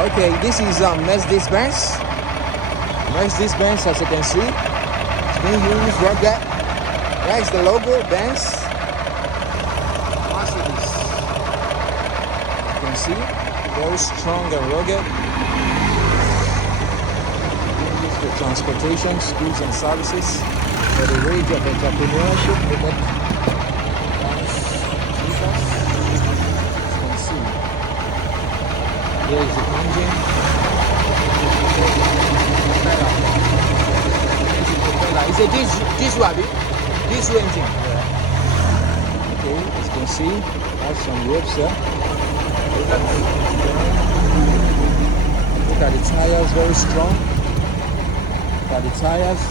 Okay, this is Mercedes-Benz. Mercedes-Benz, as you can see, it's being used rugged. There's the logo, Benz. Mercedes. You can see, very strong and rugged. Being used for transportation, schools and services, for the range of entrepreneurship. Here's the engine. It's a diesel engine. Yeah. Okay, as you can see, has some ropes there. Look at the tires, very strong. Look at the tires.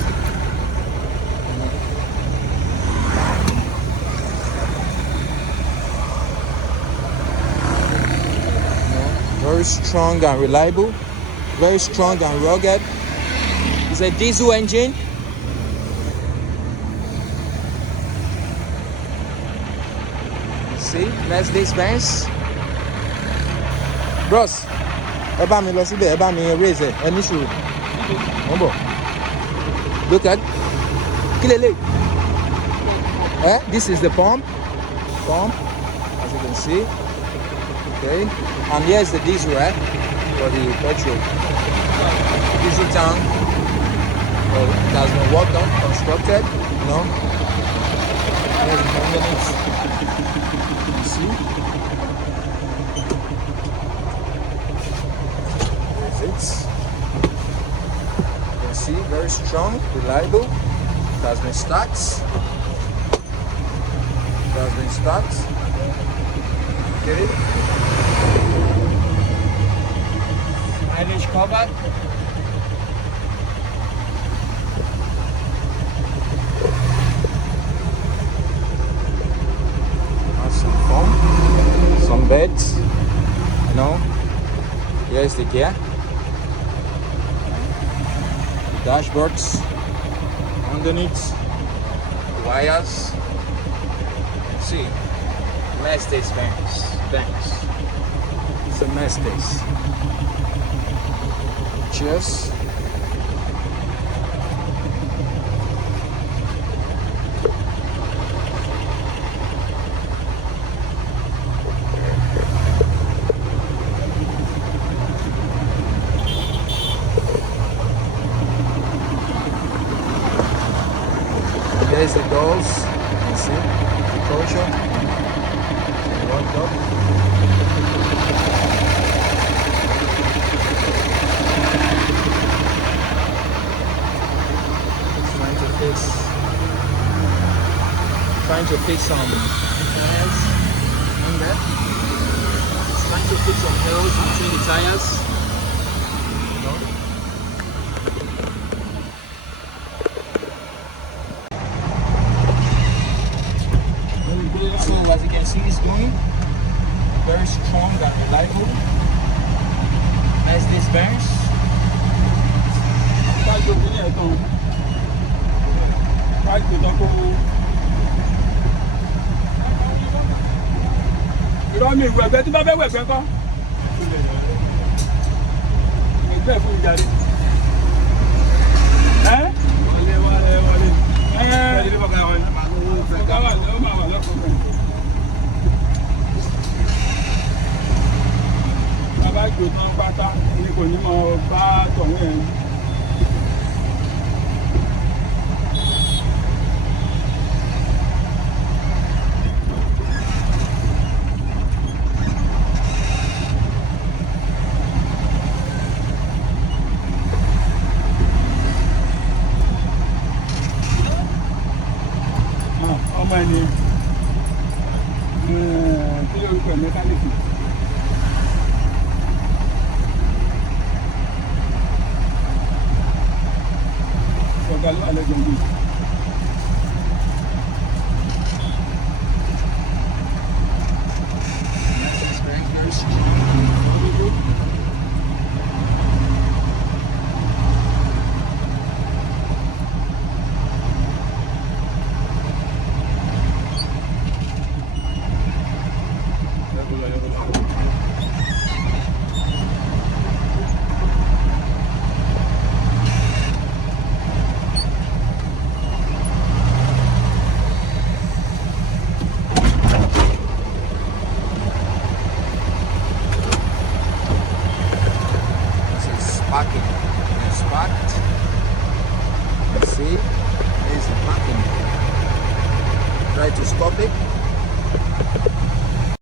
Very strong and reliable, very strong and rugged. It's a diesel engine. See, Mercedes-Benz. Bros, eba mi lọ síbẹ̀, eba mi raise it. Any issue? Look at. Kilele. This is the pump, as you can see. Okay, and here's the diesel, for the petrol. Diesel tank. Well, it has been worked on, constructed, Here's the components. You see? There's it. You can see, very strong, reliable. It has been stacked. Okay. Mileage covered. Some foam, some beds, Here's the gear. Dashboards underneath, wires. See, Mercedes-Benz. It's a Mercedes. Cheers. There's the doors. You see, the culture. Locked up. Trying to fix some tires in there. It's trying to fix some holes between the tires. So as you can see, it's going very strong and reliable. Mercedes-Benz. Irọ́ mi ìwé ẹgbẹ́ tí bá fẹ́ wẹ̀ fẹ́ kọ́. Ẹgbẹ́ fún ìjàre. Wọlé. Ẹ̀ẹ́dì bọ́gà wọlé. Bọ́gà wà lọ́wọ́ máa wà lọ́kọ̀ọ́. Bàbá ìjò tán pátá ní kò ní mọ bá tọ̀hún ẹ̀. Ọmọ ẹni kí ló ń pè mẹkáníìkì. parking. It's parked. You see, there's the parking. Try to stop it.